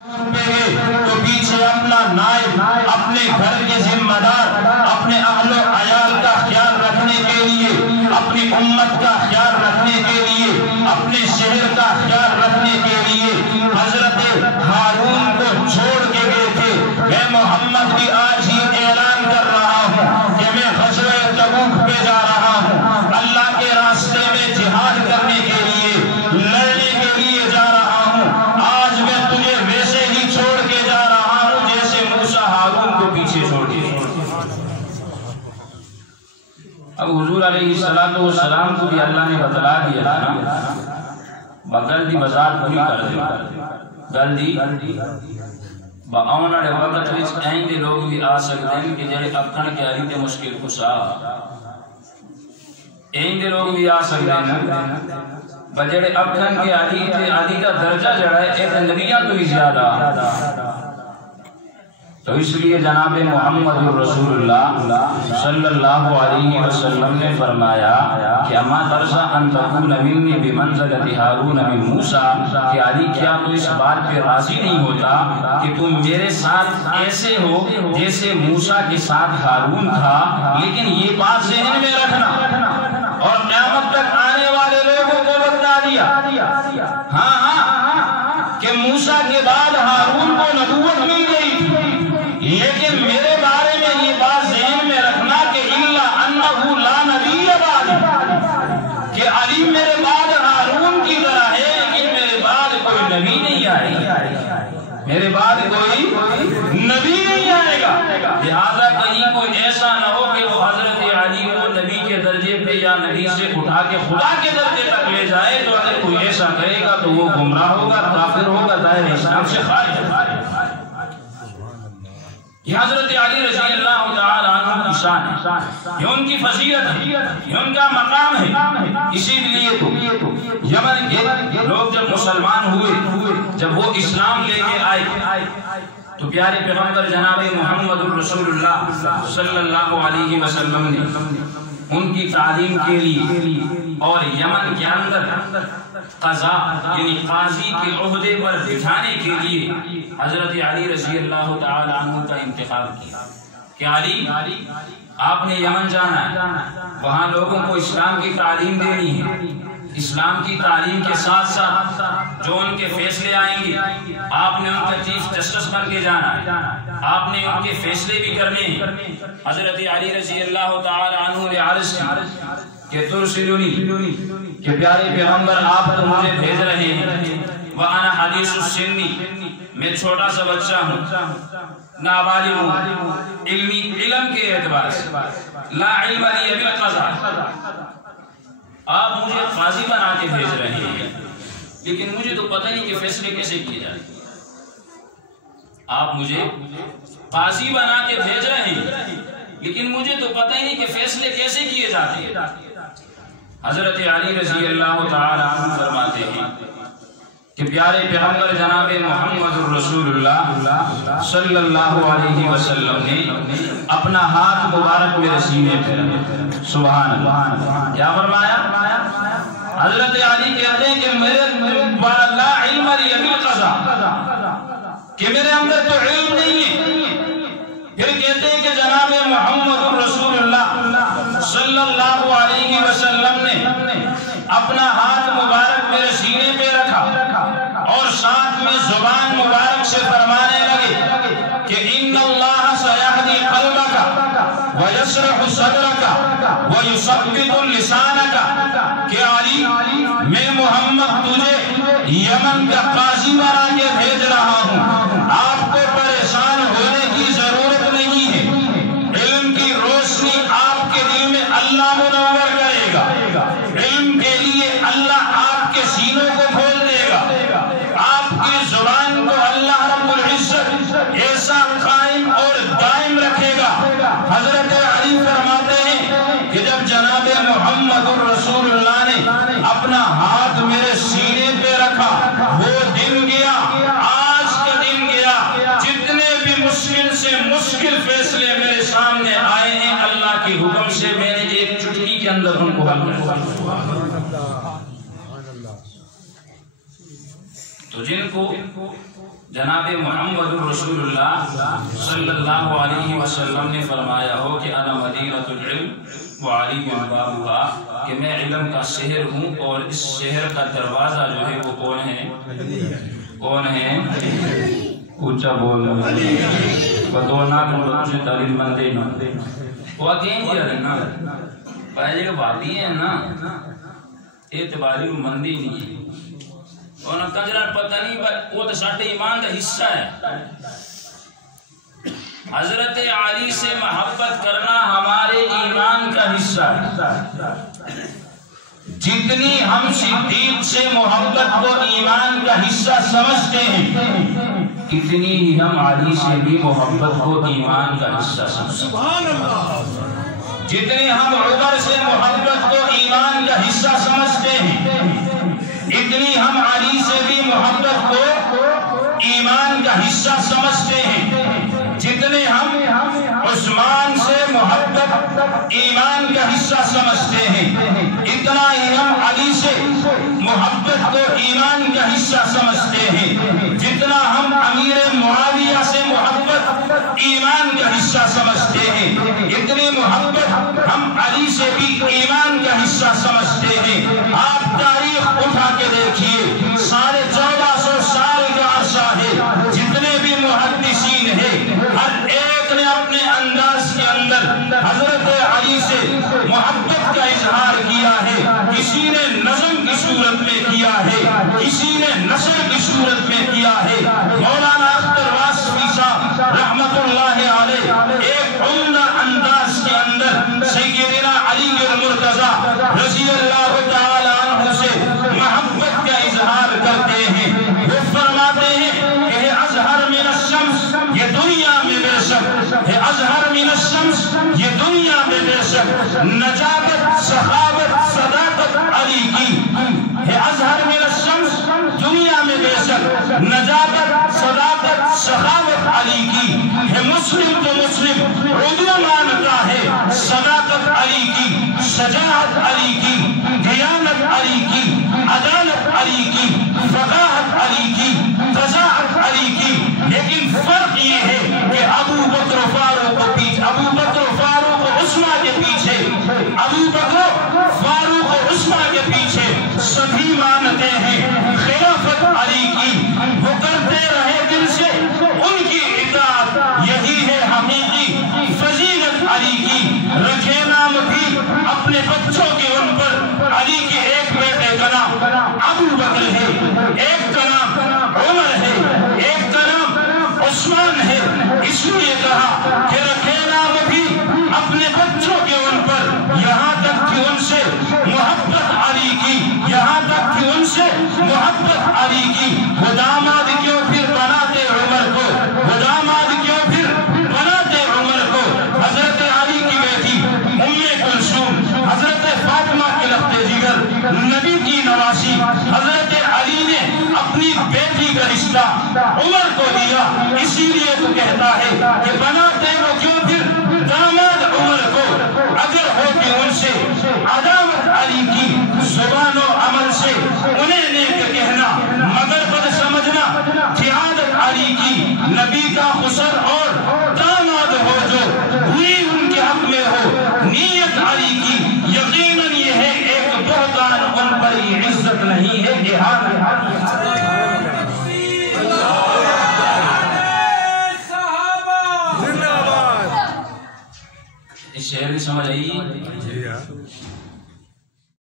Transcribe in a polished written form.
تو پیچھے اپنا نائب، اپنے گھر کے ذمہ دار، اپنے اہل و عیال کا خیال رکھنے کے لیے، اپنی امت کا خیال رکھنے کے لیے، اپنے شہر کا خیال رکھنے کے لیے حضرت ہارون کو چھوڑ کے گئے تھے۔ میں محمد بھی آج ہی اعلان کر رہا ہوں کہ میں غزوہ تبوک پہ جا رہا ہوں، اللہ کے راستے میں جہاد کرنے کے لیے، لڑنے کے لیے جا رہا ہوں۔ آج میں تجھے ویسے ہی چھوڑ کے جا رہا ہوں جیسے موسیٰ ہارون کو پیچھے چھوڑ کے۔ اب حضور علیہ السلام کو بھی اللہ نے بتلا دیا تھا بگل دی وضاحت پوری کر دے، گل دی آنے والے وقت وچ ایندے لوگ بھی آ سکتے ہیں کہ جڑے اکھن کے علی تے مشکل کشا، ایندے لوگ بھی آ سکتے ہیں بجڑے اکھن کے علی تے علی کا درجہ جڑا ہے اے نبیاں تو بھی زیادہ۔ تو اس لیے جناب محمد رسول اللہ صلی اللہ علیہ وسلم نے فرمایا کہ اما ترضى ان تكون مني بمنزلة هارون من موسیٰ، کہ علی کیا تو اس بات پہ راضی نہیں ہوتا کہ تم میرے ساتھ ایسے ہو جیسے موسیٰ کے ساتھ ہارون تھا؟ لیکن یہ بات ذہن میں رکھنا اور قیامت تک آنے والے لوگوں کو بتا دیا ہاں کہ موسیٰ کے بعد ہارون کو نبوت مل گئی تھی، لیکن میرے بارے میں یہ بات ذہن میں رکھنا کہ الا انہ لا نبی بعد، کہ علی میرے بعد ہارون کی طرح ہے لیکن میرے بعد کوئی نبی نہیں آئے گا، میرے بعد کوئی نبی نہیں آئے گا۔ لہذا کہیں کوئی ایسا نہ ہو کہ وہ حضرت علی کو نبی کے درجے پہ یا نبی سے اٹھا کے خدا کے درجے تک لے جائے، تو اگر کوئی ایسا کرے گا تو وہ گمراہ ہوگا، کافر ہوگا، دائرہ اسلام سے خارج ہوگا۔ یہ حضرت علی رضی اللہ تعالی عنہ کی شان ہے، یہ ان کی فضیلت ہے، یہ ان کا مقام ہے۔ اسی لیے تو یمن کے لوگ جب مسلمان ہوئے، جب وہ اسلام لے کے آئے تو پیارے پیغمبر جناب محمد رسول اللہ صلی اللہ علیہ وسلم نے ان کی تعلیم کے لیے اور یمن کے اندر قضا یعنی قاضی کے عہدے پر بٹھانے کے لیے حضرت علی رضی اللہ تعالی عنہ کا انتخاب کیا کہ علی آپ نے یمن جانا ہے، وہاں لوگوں کو اسلام کی تعلیم دینی ہے، اسلام کی تعلیم کے ساتھ ساتھ جو ان کے فیصلے آئیں گے آپ نے ان کا چیف جسٹس بن کے جانا ہے، آپ نے ان کے فیصلے بھی کرنے ہیں۔ حضرت علی رضی اللہ تعالی عنہ نے عرض کہ ترسلونی، کہ پیارے پیغمبر آپ تو مجھے بھیج رہے ہیں، وَأَنَا حَدِيثُ السِّنِّ، میں چھوٹا سا بچہ ہوں، نابالغ ہوں، علم کے اعتبار سے لا علم لِي بِالْقَضَاءِ، آپ مجھے قاضی بنا کے بھیج رہے ہیں لیکن مجھے تو پتہ نہیں کہ فیصلے کیسے کیے جاتے ہیں، آپ مجھے قاضی بنا کے بھیج رہے ہیں لیکن مجھے تو پتہ ہی نہیں کہ فیصلے کیسے کیے جاتے ہیں۔ حضرت علی رضی اللہ تعالی عنہ فرماتے ہیں کہ پیارے پیغمبر جناب محمد رسول اللہ صلی اللہ علیہ وسلم نے اپنا ہاتھ مبارک میرے سینے پہ، سبحان اللہ، کیا فرمایا؟ حضرت علی کہتے ہیں کہ میرے لا علم لی بالقضاء، کہ میرے اندر تو علم نہیں ہے۔ پھر کہتے ہیں کہ جناب محمد رسول اللہ صلی اللہ علیہ وسلم نے اپنا ہاتھ مبارک میرے سینے پہ رکھا اور ساتھ میں زبان مبارک سے فرمانے لگے کہ ان اللہ سیہدی قلبک ویشرح صدرک ویثبت لسانک، کہ علی میں محمد تجھے یمن کا قاضی بنا کے بھیج رہا ہوں، آپ کو پریشان ہونے کی ضرورت نہیں ہے، علم کی روشنی آپ کے دل میں اللہ منور کرے گا، علم کے لیے اللہ آپ کے سینوں کو کھول دے گا، آپ کی زبان کو اللہ رب العزت ایسا قائم اور دائم رکھے گا۔ حضرت علی فرماتے ہیں کہ جب جناب محمد رسول اللہ نے اپنا ہاتھ میرے سینے پہ رکھا، وہ دن گیا، آج کا دن گیا، جتنے بھی مشکل سے مشکل فیصلے میرے سامنے آئے ہیں اللہ کے حکم سے میں نے ایک چٹکی کے اندر ان کو حل کر دیا۔ تو جن کو جناب محمد رسول اللہ صلی اللہ علیہ وسلم نے فرمایا ہو کہ انا مدینۃ العلم وعلی بابھا، کہ میں علم کا شہر ہوں اور اس شہر کا دروازہ جو ہے وہ کون ہے؟ کون ہے؟ اونچا بول بتونا کچھ تعلیم بندے نا وہ کہیں جی نا پہلے کے باتیں ہیں نا اعتباری مندی نہیں ہے اور کنجران پتہ نہیں، وہ تو ساٹھے ایمان کا حصہ ہے۔ حضرت علی سے محبت کرنا ہمارے ایمان کا حصہ ہے۔ جتنی ہم صدیق سے محبت کو ایمان کا حصہ سمجھتے ہیں، اتنی ہی ہم علی سے بھی محبت کو ایمان کا حصہ سمجھتے ہیں۔ جتنی ہم عمر سے محبت کو ایمان کا حصہ سمجھتے ہیں، اتنی ہم علی سے بھی محبت کو ایمان کا حصہ سمجھتے ہیں۔ جتنے ہم عثمان سے محبت ایمان کا حصہ سمجھتے ہیں، اتنا ہی ہم علی سے محبت کو ایمان کا حصہ سمجھتے ہیں۔ جتنا ہم امیر معاویہ سے محبت ایمان کا حصہ سمجھتے ہیں، اتنی محبت ہم علی سے بھی ایمان کا حصہ سمجھتے ہیں۔ آپ تاریخ اٹھا کے دیکھیے، 1450 سال کا عرصہ ہے، جتنے بھی محدثین ہیں ہر ایک نے اپنے انداز کے اندر حضرت علی سے محبت کا اظہار کیا ہے۔ کسی نے نظم کی صورت میں کیا ہے، کسی نے نثر کی صورت میں کیا ہے۔ مولانا اختر واسفی صاحب رحمت اللہ علیہ ایک عمدہ انداز کے اندر سیدنا علی المرتضی رضی اللہ تعالی عنہ سے محبت کا اظہار کرتے ہیں۔ وہ فرماتے ہیں کہ اظہر من الشمس، یہ دنیا میں بے شک ہے، اظہر من الشمس، یہ دنیا میں بے شک نجابت سخاوت صداقت علی کی ہے۔ اظہر من الشمس، دنیا میں بے شک نجابت صداقت سخاوت علی کی ہے۔ مسلم تو مسلم اردو مانتا ہے صداقت علی کی، شجاعت علی کی، دیانت علی کی، عدالت علی کی، فقاہت علی کی، قضاعت علی کی۔ لیکن فرق یہ ہے کہ ابو بکر و فاروق کے پیچھے، ابو بکر و فاروق و عثمان کے پیچھے، ابو بکر فاروق و عثمان کے پیچھے سبھی مانتے ہیں خلافت علی کی، وہ کرتے رہے دل سے ان کی اطاعت، یہی ہے حقیقی فضیلت علی کی۔ رکھے نام بھی اپنے بچوں کے ان پر، علی کے ایک بیٹے کا نام ابو بکر ہے، ایک کا نام عمر ہے، ایک کا نام عثمان ہے۔ اس لیے کہا کہ رکھے نام بھی اپنے بچوں کے ان پر، یہاں تک کہ ان سے محبت علی کی، یہاں تک کہ ان سے محبت علی کی۔ وہ داماد کیوں پھر بناتے عمر کو، وہ داماد کیوں پھر بناتے عمر کو۔ حضرت علی کی بیٹی کلثوم، حضرت فاطمہ کے لخت جگر، نبی کی نواسی، حضرت علی نے اپنی بیٹی کا رشتہ عمر کو دیا۔ اسی لیے تو کہتا ہے کہ بناتے وہ کیوں پھر داماد عمر کو، اگر ہوتی ان سے عداوت علی کی، زبان و عمل سے انہیں نیک کہنا مگر بد سمجھنا، جہادت علی کی، نبی کا خسر اور داماد ہو جو ہوئی ان کے حق میں ہو، نیت علی کی، یقیناً یہ ہے ایک بہتان، ان پر یہ عزت نہیں ہے، احانت ہے۔ اس شعر کی سمجھ آئی؟